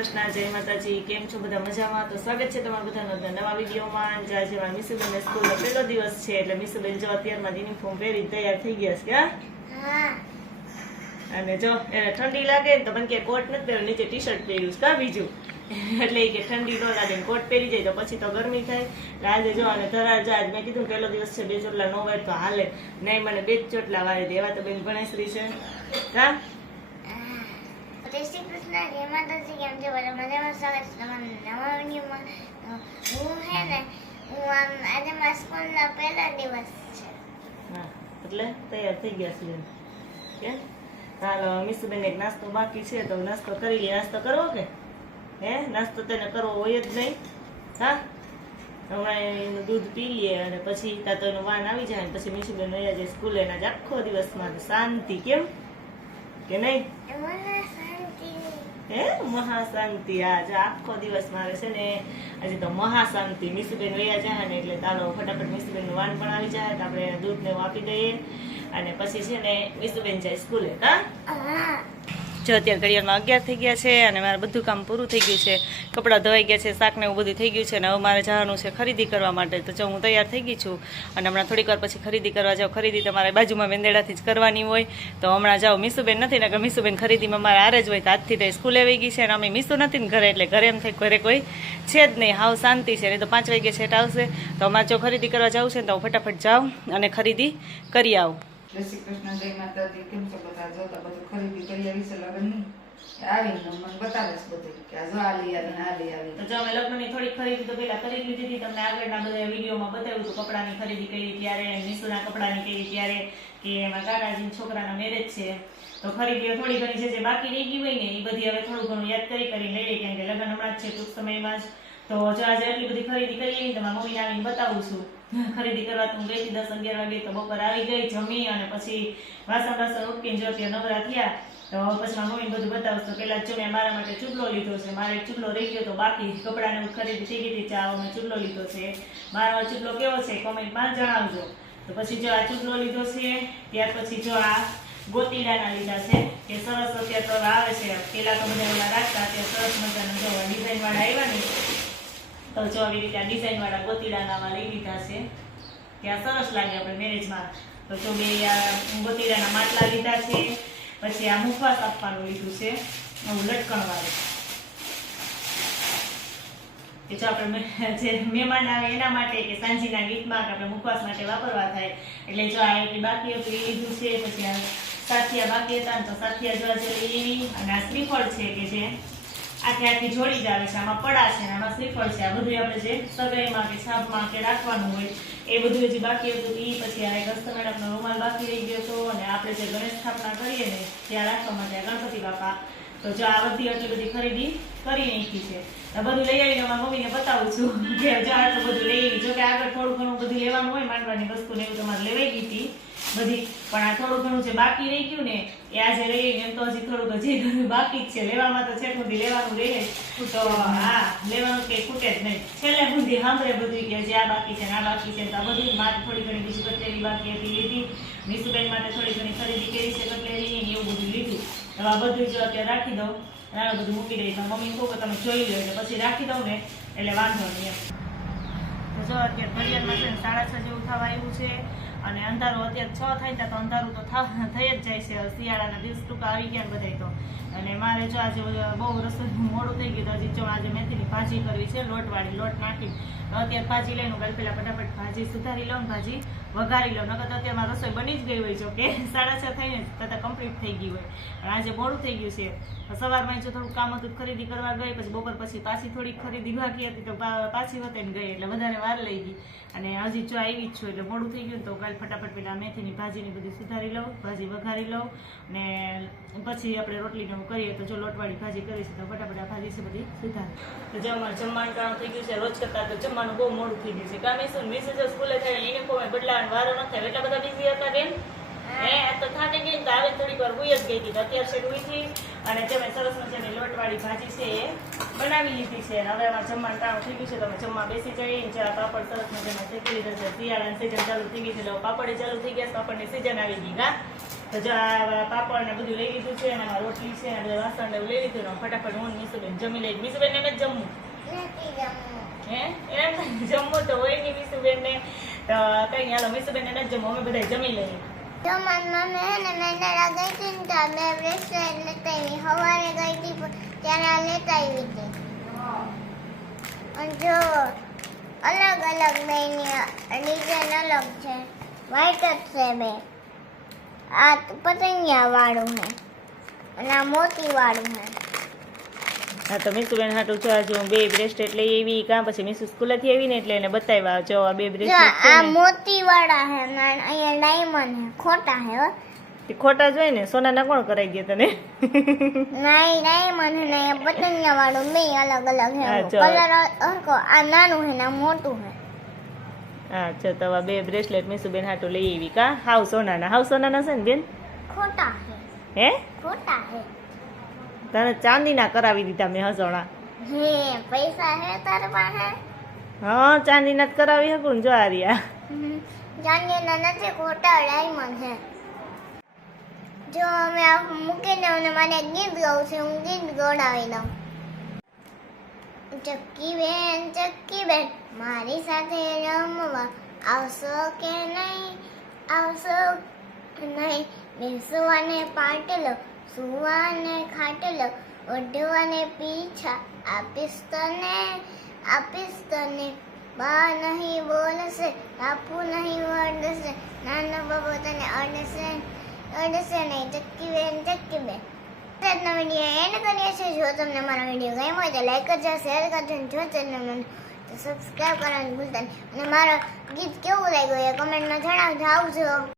કૃષ્ણ, જય માતાજી। કેમ છો બધા? મજામાં? તો સ્વાગત છે તમારા બધાનો નવા વિડીયોમાં। આજે મારા મીસુબેન સ્કૂલનો પહેલો દિવસ છે, એટલે મીસુબેન જો અત્યારમાં યુનિફોર્મ પહેરી તૈયાર થઈ ગયા છે। હા, અને જો એને ઠંડી લાગે ને તો મને કે કોટ નથી પહેર્યો, નીચે ટી શર્ટ પહેર્યું છે બીજું, એટલે કે ઠંડી ન લાગે ને કોટ પહેરી જાય તો પછી તો ગરમી થાય। એટલે આજે જો અને ધરાર જો આજ મેં કીધું પહેલો દિવસ છે, 2 ચોટલા ન વાય તો હાલે નહીં, મને 2 ચોટલા વાળી દે એવા તો બેન ગણેશ્રી છે। હા, જય શ્રી કૃષ્ણ, જય માતાજી। કેમ છો બધા? મજામાં? સ્વાગત છે તમારું નવા વિડીયોમાં। હું હે ને આજે મારા સ્કૂલનો પહેલો દિવસ છે। હા, એટલે તૈયાર થઈ ગયા છે બેન કે હાલો મીસુબેન એક નાસ્તો બાકી છે તો નાસ્તો કરી લઈએ। નાસ્તો કરવો કે હે? નાસ્તો તેને કરવો હોય જ નહીં। હા, હમણાં એનું દૂધ પી લઈએ અને પછી તાતો એનું વાન આવી જાય ને પછી મીસુબેન વયા જાય સ્કૂલે ને આખો દિવસમાં શાંતિ કેમ કે નહીં? હે મહાશાંતિ। આજે આખો દિવસ મારે છે ને આજે તો મહાશાંતિ। મીસુબેન વયા જાય ને એટલે તારો ફટાફટ મીસુબેનનું વાન પણ આવી જાય તો આપણે દૂધ ને આપી દઈએ અને પછી છે ને મીસુબેન જાય સ્કૂલે। હા, જો અત્યારે ઘડિયાળમાં 11 થઈ ગયા છે અને મારે બધું કામ પૂરું થઈ ગયું છે। કપડાં ધોવાઈ ગયા છે, શાક ને એવું બધું થઈ ગયું છે અને હવે મારે જવાનું છે ખરીદી કરવા માટે। તો જો હું તૈયાર થઈ ગઈ છું અને હમણાં થોડીક વાર પછી ખરીદી કરવા જાઉં। ખરીદી તમારે બાજુમાં વેંદેડાથી જ કરવાની હોય તો હમણાં જાઉં। મીસુબેન નથી ને કે મીસુબેન ખરીદીમાં મારે આરે જ હોય તો આજથી તો સ્કૂલે વહી ગઈ છે અને અમે મીસુ નથી ને ઘરે, એટલે ઘરે એમ થાય ઘરે કોઈ છે જ નહીં, હાવ શાંતિ છે। નહીં તો 5 વાગે સેટ આવશે તો અમારે જો ખરીદી કરવા જવું છે ને તો હું ફટાફટ જાઉં અને ખરીદી કરી આવું। જય શ્રી કૃષ્ણ, જય માતાજી। કેમ છો બધા? જો તો બધું ખરીદી કરી આવી છે લગ્નની, આવીને મને બતાવે છે બધું કે આ જો આ લઈ આવી ને આ લઈ આવી। તો જો અમે લગ્નની થોડી ખરીદી તો પેલા કરી લીધી હતી, તમને આગળના બધા વિડીયોમાં બતાવ્યું હતું। કપડાની ખરીદી કરી ત્યારે, મીસુના કપડાની કરી ત્યારે, કે એમાં કાકાજીના છોકરાના મેરેજ છે તો ખરીદી થોડી ઘણી છે જે બાકી રહી ગઈ હોય ને એ બધી હવે થોડું ઘણું યાદ કરી લઈએ, કેમ કે લગ્ન હમણાં જ છે ટૂંક સમયમાં જ। તો જો આજે એટલી બધી ખરીદી કરી એવી તમારા મમ્મીને આવીને બતાવું છું। ખરીદી કરવા તો હું ગઈ હતી 10-11 વાગે, તો બપોર આવી ગઈ જમી અને પછી વાસણ ઉટકીને જો ત્યાં નવરા થયા તો પછી મારા મમ્મીને બધું બતાવું। તો પેલા જો મેં મારા માટે ચૂલો લીધો છે, મારે એક ચૂલો રહી ગયો તો બાકી કપડાને ખરીદી થઈ ગઈ હતી, ચા મેં ચૂલો લીધો છે। મારો ચૂલો કેવો છે કોમેન્ટમાં જણાવજો। તો પછી જો આ ચૂલો લીધો છે, ત્યાર પછી જો આ ગોતીડાના લીધા છે કે સરસ અત્યારે તો આવે છે, પેલા તો બધા એવા રાખતા, અત્યારે સરસ મજાના જો ડિઝાઇન વાળા આવ્યા ને તો જો આવી રીતે ડિઝાઇન વાળા ગોતીડાના લઈ લીધા છે, ત્યાં સરસ લાગે આપણે મેરેજમાં। તો જો બે ગોતીડાના માટલા લીધા છે, પછી આ મુખવાસ આપવાનું લીધું છે આવું લટકણ વાળું, કે જો આપણે જે મહેમાન આવે એના માટે કે સાંજીના ગીતમાં કે આપણે મુખવાસ માટે વાપરવા થાય, એટલે જો આ એટલી બાકી હતું એ લીધું છે। પછી આ સાથિયા બાકી હતા ને તો સાથિયા જો આજે લઈ એવી, અને આ શ્રીફળ છે કે જે આખી જોડી જ આવે છે, આમાં પડા છે ને આમાં શ્રીફળ છે। આ બધું આપણે જે સગાઈમાં કે છાપમાં કે રાખવાનું હોય એ બધું હજી બાકી હતું એ। પછી આ એક હસ્તમેળાપનો રૂમાલ બાકી રહી ગયો હતો અને આપણે જે ગણેશ સ્થાપના કરીએ ને ત્યાં રાખવા માટે ગણપતિ બાપા, તો જો આ બધી આટલી બધી ખરીદી કરી નાખી છે। આ બધું લઈ આવીને મારા મમ્મીને બતાવું છું કે જો આટલું બધું લઈ આવી। જો કે આગળ થોડું ઘણું બધું લેવાનું હોય, માંડવાની વસ્તુ ને એવું તમારે લેવાઈ ગઈ હતી બધી, પણ આ થોડું ઘણું જે બાકી રહી ગયું ને એ આજે લઈ આવીને એમ તો હજી થોડુંક હજી ઘણું બાકી જ છે। લેવામાં તો છેક સુધી લેવાનું રહે તો હા, લેવાનું કઈ ખૂટે જ નહીં। છેલ્લે સુધી સાંભળે બધું કે જે આ બાકી છે ને આ બાકી છે, તો આ બધું મારે થોડી ઘણી બીજી કટલેરી બાકી હતી લીધી, મીસુબેન માટે થોડી ઘણી ખરીદી કરી છે કટલેરી ને એવું બધું લીધું। હવે આ બધું જો અત્યારે રાખી દઉં અને આ બધું મૂકી દઈ, મમ્મી કહું કે તમે જોઈ લો એટલે પછી રાખી દઉં ને એટલે વાંધો નહીં એમ। તો જો અત્યારે ઘડિયાળમાં છે ને 6:30 જેવું થવા આવ્યું છે અને અંધારું અત્યારે 6 થાય તો અંધારું તો થઈ જ જાય છે। શિયાળાના દિવસ ટૂંકા આવી ગયા ને બધાય તો, અને મારે જો આજે બહુ રસોઈ મોડું થઈ ગયું તો હજી જો આજે મેથીની ભાજી કરવી છે, લોટવાળી, લોટ નાખી તો અત્યારે ભાજી લઈને કાલે પેલા ફટાફટ ભાજી સુધારી લઉં ને ભાજી વઘારી લઉં, નકર તો અત્યારમાં રસોઈ બની જ ગઈ હોય, જો કે 6:30 થઈને તથા કમ્પ્લીટ થઈ ગઈ હોય અને આજે મોડું થઈ ગયું છે। સવારમાં જો થોડું કામ હતું ખરીદી કરવા ગઈ, પછી બપોર પછી પાછી થોડીક ખરીદી બાકી હતી તો પાછી વતેને ગઈ એટલે વધારે વાર લઈ ગઈ અને હજી જો આવી જ છું એટલે મોડું થઈ ગયું તો કાલે ફટાફટ પેલા મેથીની ભાજીની બધી સુધારી લઉં, ભાજી વઘારી લઉં ને પછી આપણે રોટલીને એવું કરીએ। તો જો લોટવાળી ભાજી કરી છે તો ફટાફટ આ ભાજી છે બધી સુધારી। તો જો અમારે જમવાનું ટાણું થઈ ગયું છે, રોજ કરતા તો જમવાનું બહુ મોડું થઈ ગયું છે। કામ મીસુ જો સ્કૂલે થાય યુનિફોર્મ બદલાવાનો વારો ન થાય એટલા બધા બિઝી હતા બેન, તો થાકી ગઈ તો આવે થોડીક વાર ઉઈ જ ગઈ હતી, તો અત્યારે છે ઉઈથી અને તમે સરસ મજાની લોટવાળી ભાજી છે એ બનાવી લીધી છે। હવે અમારે જમવાનું ટાણું થઈ ગયું છે તો અમે જમવા બેસી જઈએ। જરા પાપડ સરસ મજાના શેકી લીધા છે, શિયાળાની સિઝન ચાલુ થઈ ગઈ છે એટલે પાપડ ચાલુ થઈ ગયા, પાપડની સિઝન આવી ગઈ। હા, તો જો આ પાપડ ને બધું લઈ લીધું છે અને આમાં રોટલી છે અને બધા વાસણ ને એવું લઈ લીધું ને ફટાફટ હું ને મીસુબેન જમી લઈ. મીસુબેન ને નથી જમવું નથી જમવું. હે એમ જમવું તો હોય નહીં મીસુબેન ને, તો કઈ નહીં હાલો મીસુબેન ને નથી જમવું, અમે બધા જમી લઈએ. જો મારી મમ્મી હે ને મેંદડા ગઈ હતી ને તો બે બ્રેસલેટ લેતા આવી. સવારે ગઈ હતી ત્યારે આ લેતા આવી હતી. અને જો અલગ અલગ બેની ડિઝાઇન અલગ છે. વ્હાઈટ જ છે બે. આ પતંગિયા વાળું છે અને આ મોતી વાળું છે. હા તો મીસુબેન હાટું જો આજે હું 2 બ્રેસલેટ લઈ આવી કાં પછી મીસુ સ્કૂલેથી આવી ને એટલે એને બતાવ્યા. જો આ 2 જો બ્રેસલેટ છે આ ને મોતી વાળા છે અને અહીંયા ડાયમંડ છે. ખોટા છે હો. એ ખોટા જ હોય ને, સોનાના કોણ કરાઈ ગયા તને? નહીં ડાયમંડ છે ને અહીંયા પતંગિયા વાળું બે અલગ અલગ હા, છે. જો. કલર હરખો. આ નાનું છે ને આ મોટું છે. હા ચો તો આ 2 બ્રેસલેટ મીસુબેન હાટું લઈ આવી કાં? હાવ સોનાના છે ને બેન? ખોટા છે. હે ખોટા છે. તને ચાંદીના કરાવી દીધા મેં હસોણા. હે પૈસા હે તારા પાસે? હા ચાંદીના જ કરાવી શકું ને. જો આ રહ્યા. જાણીના નથી, ખોટા ડાયમંડ છે. જો અમે આ મૂકી દઉં ને મને ગીત ગાવું છે, હું ગીત ગવડાવી દઉં. ચક્કી બેન મારી સાથે રમવા આવશો કે નહીં? આવશો નહીં? બેસવાને પાટલો, સુવાને ખાટલો, ઓઢવાને પીછા આપીશ તને. બા નહીં બોલશે, બાપુ નહીં વળશે, નાનો બાબો તને અડશે નહીં. ચક્કી બેન આજનો વિડીયો એન્ડ કરીએ છીએ. જો તમને મારો વિડીયો ગમ્યો હોય તો લાઈક કરજો, શેર કરજો અને જો ચેનલ તો સબસ્ક્રાઈબ કરવાનું ભૂલતા નહીં. અને મારો ગીત કેવું લાગ્યું એ કમેન્ટમાં જણાવજો. આવજો.